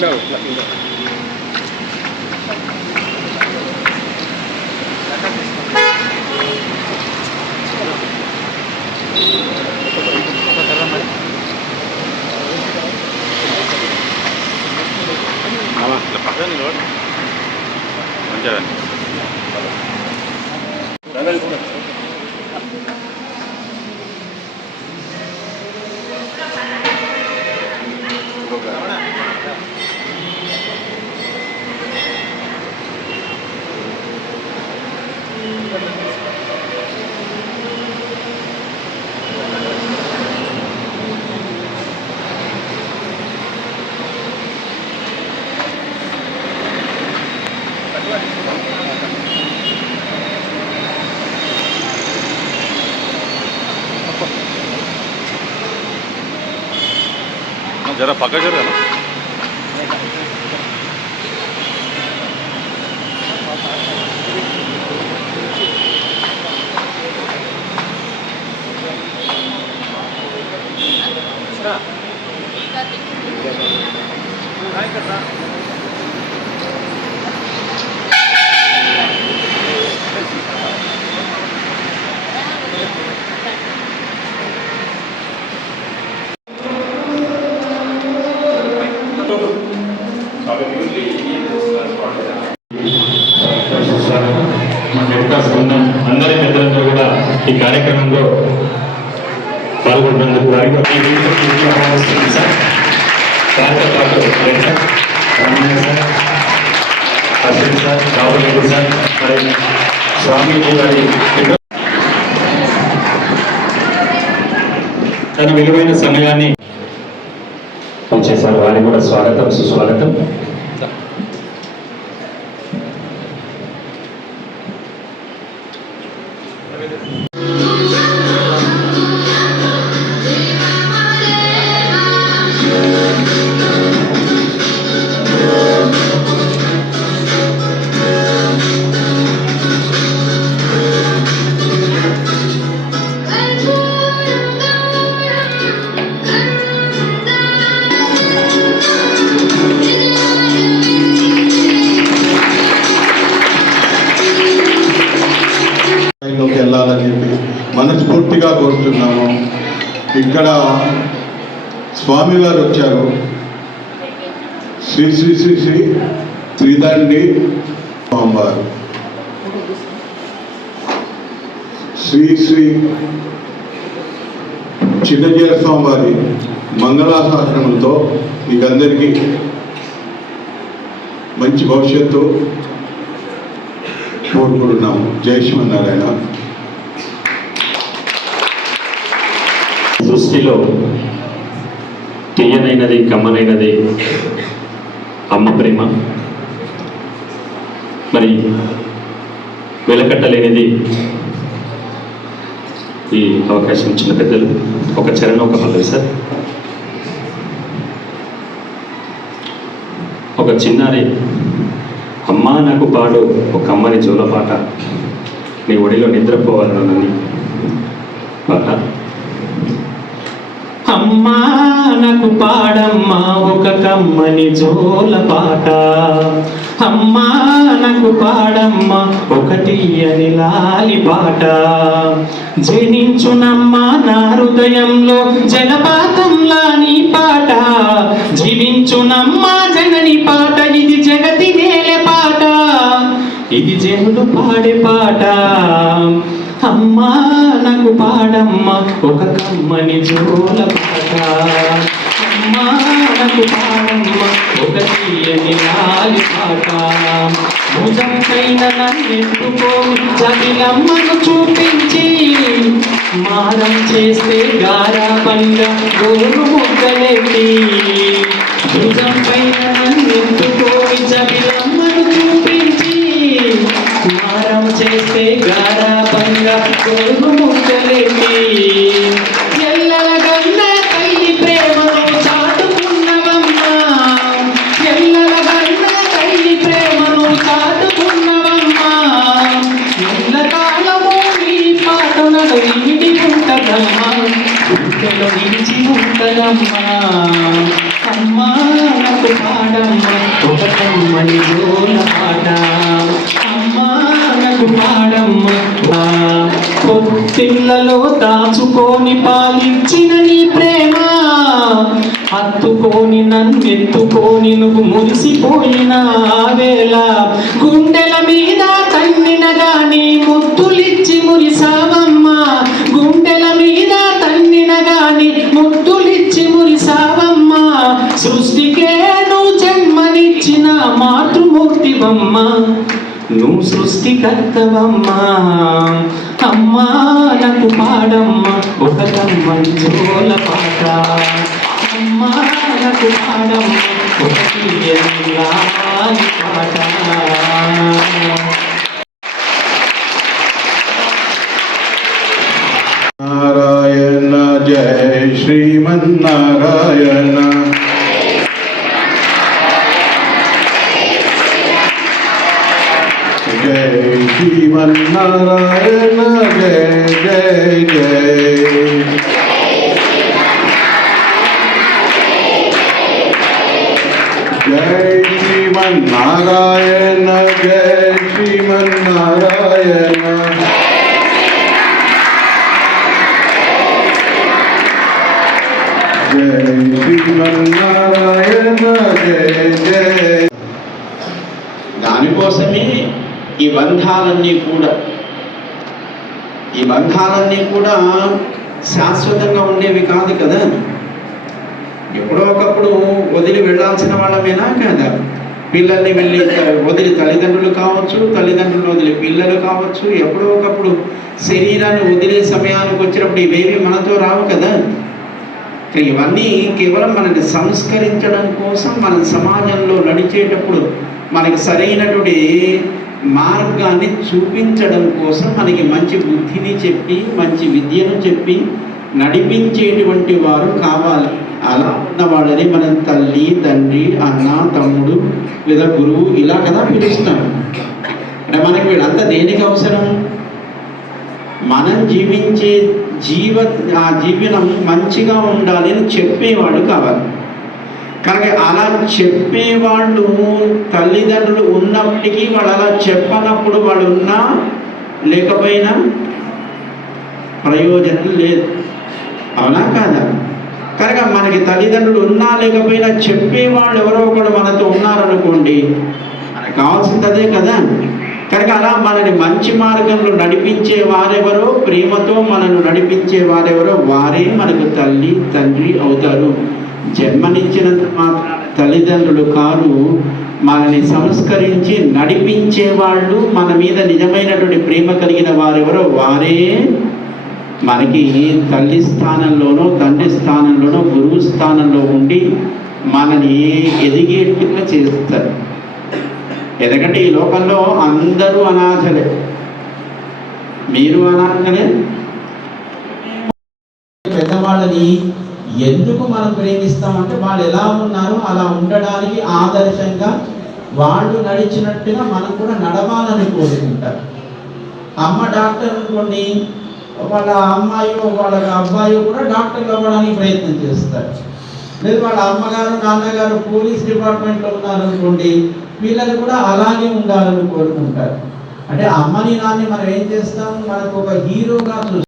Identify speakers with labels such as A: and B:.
A: Não, não. జర పక్క జరగను
B: యొక్క బృందం అందరి పెద్దలతో కూడా ఈ కార్యక్రమంలో పాల్గొన్నందుకు వారికి ఈ పాటు sir Ashwin sir Rahul Reddy sir మరి స్వామీజీ గారి తన విలువైన సమయాన్ని చేశారు వారికి కూడా స్వాగతం సుస్వాగతం.
C: స్థాయిలోకి ఇక్కడ స్వామివారు వచ్చారు. శ్రీ శ్రీ శ్రీ శ్రీ త్రిదండి స్వామివారు. శ్రీ శ్రీ చిన్నజీర స్వామివారి మంగళాశాసనములతో మీకందరికీ మంచి భవిష్యత్తు కోరుకుంటున్నాము. జై శ్రీమన్నారాయణ.
B: సృష్టిలో తీయనైనది కమ్మనైనది అమ్మ ప్రేమ. మరి వెలకట్టలేనిది ఈ అవకాశం ఇచ్చిన పెద్దలు. ఒక చరణ ఒక పల్లవి సార్. ఒక చిన్నారి అమ్మ నాకు పాడు ఒక అమ్మని జోల పాట. నీ ఒడిలో నిద్రపోవాలని పాట. అమ్మా నాకు పాడమ్మా ఒక కమ్మని జోల పాట. అమ్మా నాకు పాడమ్మా ఒకటి అని లాలి పాట. జనించునమ్మా నా హృదయంలో జలపాతంలా నీ పాట. జీవించునమ్మా జనని పాట ఇది జగతి నేల పాట. ఇది జనుడు పాడే పాట. అమ్మా పాడమ్మ ఒక కమ్మని జోల పాట. అమ్మా నాకు పాడమ్మ ఒక తీయని లాలి పాట. భుజం పైన నన్నెత్తుకో చూపించి. మారం చేస్తే గారా పండ గోరు ముద్దలెట్టి భుజంపై గుండెలో నిలిచి ఉంటదా అమ్మా నాకు పాడమ్మా ఒక జోల పాట. అమ్మా నాకు పాడమ్మా పొత్తిళ్ళలో దాచుకొని పాలించిన నీ ప్రేమ. హత్తుకొని నన్నెత్తుకొని నువ్వు మురిసిపోయిన ఆవేళ గుండెల మీద సృష్టికర్తవమ్మా అమ్మా నాకు పాడమ్మా. ఒక కమ్మని పాట. అమ్మా నాకు పాడమ్మా. ఒక పాట.
C: నారాయణ జయ శ్రీమన్నారాయణ. జయ శ్రీమన్నారాయణ జయ జయ జయ జయ శ్రీమన్నారాయణ జయ శ్రీమన్నారాయణ జయ శ్రీమన్నారాయణ. జయ జయ
D: దానికోసమే ఈ బంధాలన్నీ కూడా ఈ బంధాలన్నీ కూడా శాశ్వతంగా ఉండేవి కాదు కదా. ఎప్పుడో ఒకప్పుడు వదిలి వెళ్ళాల్సిన వాళ్ళమేనా కదా? పిల్లల్ని వెళ్ళి వదిలి తల్లిదండ్రులు కావచ్చు తల్లిదండ్రులు వదిలి పిల్లలు కావచ్చు ఎప్పుడో ఒకప్పుడు శరీరాన్ని వదిలే సమయానికి వచ్చినప్పుడు ఇవేవి మనతో రావు కదా. ఇవన్నీ కేవలం మనకి సంస్కరించడం కోసం మన సమాజంలో నడిచేటప్పుడు మనకి సరైనటువంటి మార్గాన్ని చూపించడం కోసం మనకి మంచి బుద్ధిని చెప్పి మంచి విద్యను చెప్పి నడిపించేటువంటి వారు కావాలి. అలా ఉన్నవాళ్ళని మనం తల్లి తండ్రి అన్న తమ్ముడు లేదా గురువు ఇలా కదా పిలుస్తాం అంటే మనకి వీళ్ళంతా దేనికి అవసరం? మనం జీవించే జీవ ఆ జీవనం మంచిగా ఉండాలి అని చెప్పేవాడు కావాలి. కానీ అలా చెప్పేవాళ్ళు తల్లిదండ్రులు ఉన్నప్పటికీ వాళ్ళు అలా చెప్పనప్పుడు వాళ్ళు ఉన్నా లేకపోయినా ప్రయోజనం లేదు. అవునా కాదా? కనుక మనకి తల్లిదండ్రులు ఉన్నా లేకపోయినా చెప్పేవాళ్ళు ఎవరో ఒకడు మనతో ఉన్నారనుకోండి మనకు కావాల్సిందే కదా? కనుక అలా మనని మంచి మార్గంలో నడిపించే వారెవరో ప్రేమతో మనను నడిపించే వారెవరో వారే మనకు తల్లి తండ్రి అవుతారు. జన్మనిచ్చినంత మాత్రాన తల్లిదండ్రులు కారు మనని సంస్కరించి నడిపించే వాళ్ళు మన మీద నిజమైనటువంటి ప్రేమ కలిగిన వారెవరో వారే. మనకి తల్లి స్థానంలోనో తండ్రి స్థానంలోనో గురువు స్థానంలో ఉండి మనని ఎదిగేట్టుగా చేస్తారు. ఎందుకంటే ఈ లోకంలో అందరూ అనాథలే. మీరు అనాథలే? పెద్దవాళ్ళని ఎందుకు మనం ప్రేమిస్తామంటే వాళ్ళు ఎలా ఉన్నారో అలా ఉండడానికి ఆదర్శంగా వాళ్ళు నడిచినట్టుగా మనం కూడా నడవాలని కోరుకుంటారు. అమ్మ డాక్టర్ అనుకోండి వాళ్ళ అమ్మాయి వాళ్ళ అబ్బాయి కూడా డాక్టర్లు అవ్వడానికి ప్రయత్నం చేస్తారు. లేదు వాళ్ళ అమ్మగారు నాన్నగారు పోలీస్ డిపార్ట్మెంట్లో ఉన్నారనుకోండి వీళ్ళని కూడా అలాగే ఉండాలని కోరుకుంటారు. అంటే అమ్మని నాన్ని మనం ఏం చేస్తాం? మనకు ఒక హీరోగా చూస్తాం